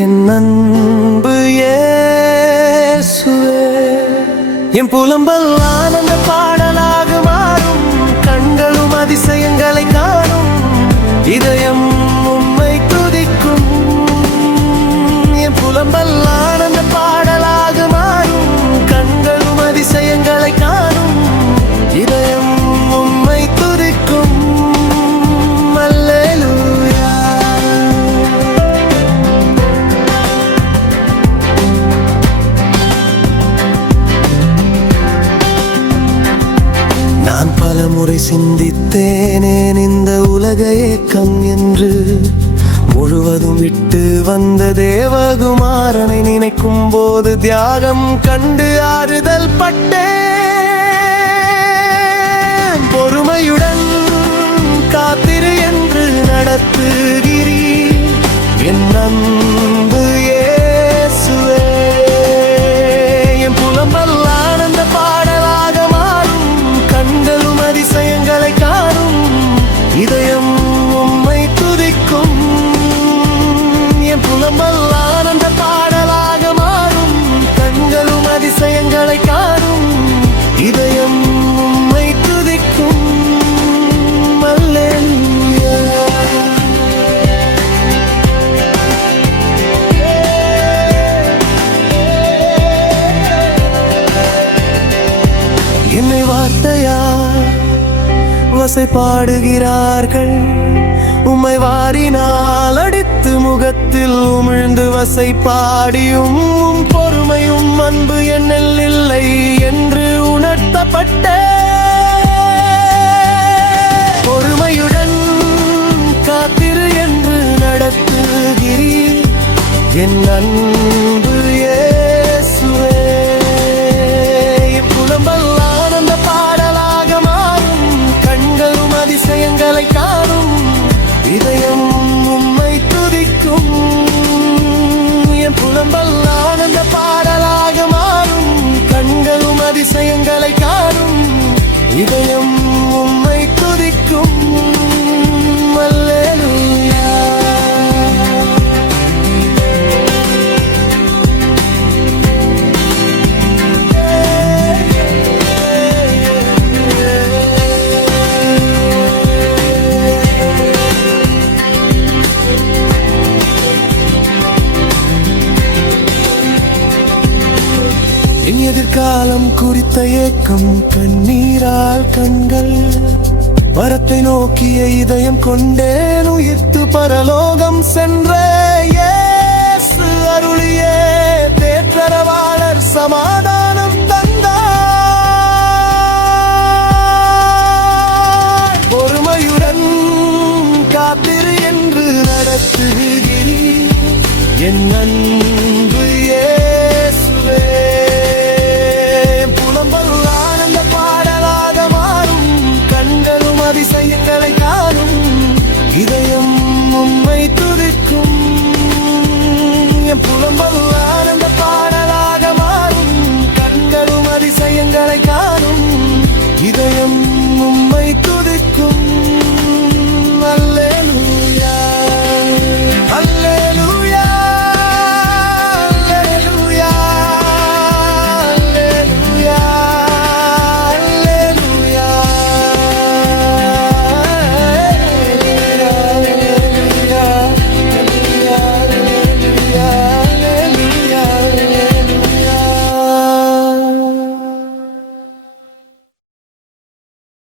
என் அன்பு இயேசுவே. என் புலம்பல் ஆனந்த பாடலாக மாறும், கண்களும் அதிசயங்களை காணும், இதயம் உம்மை துதிக்கும். என் புலம்பல் ஆனந்த பாடலாக மாறும், கண்களும் அதிசயங்களை காணும், இதயம் உம்மை துதிக்கும். அல்லேலூயா. நான் பலமுறை சிந்தித்தேனே இந்த உலக ஏக்கம் என்று, முழுவதும் விட்டு வந்த தேவகுமாரனை நினைக்கும் போது தியாகம் கண்டு ஆறுதல் பட்டேன். பொறுமையுடன் காத்திரு என்று நடத்துகிறீர் என் அன்பு இயேசுவே. என் புலம்பல் ஆனந்த பாடலாக மாறும், கண்களும் அதிசயங்களை காணும், இதயம் உம்மை துதிக்கும். என் புலம்பல் ஆனந்த பாடலாக மாறும், கண்களும் அதிசயங்களை காணும், இதயம் உம்மை துதிக்கும். அல்லேலூயா. என்னை வார்த்தையா வசை பாடுகிறார்கள், உம்மை வாரினால் அடித்து முகத்தில் உமிழ்ந்து வசை பாடியும், பொறுமையும் அன்பு என்னில் இல்லை என்று உணர்த்தப்பட்ட. பொறுமையுடன் காத்திரு என்று நடத்துகிறீர் என் அன்பு இயேசுவே. புலம்பல் ஆனந்த பாடலாக மாறும், கண்களும் அதிசயங்களை காணும், இதயம் உம்மை துதிக்கும். என் புலம்பல் ஆனந்த பாடலாக மாறும், கண்களும் அதிசயங்களை காணும், இதயம் உம்மை துதிக்கும். அல்லேலூயா. என் எதிர்காலம் குறித்த ஏக்கம், கண்ணீரால் கண்கள், வரத்தை நோக்கிய இதயம் கொண்டேன், உயிர்த்து பரலோகம் சென்ற இயேசு அருளிய தேற்றரவாளர் சமாதானம் தந்தார். பொறுமையுடன் காத்திரு என்று நடத்துகிறீர் என்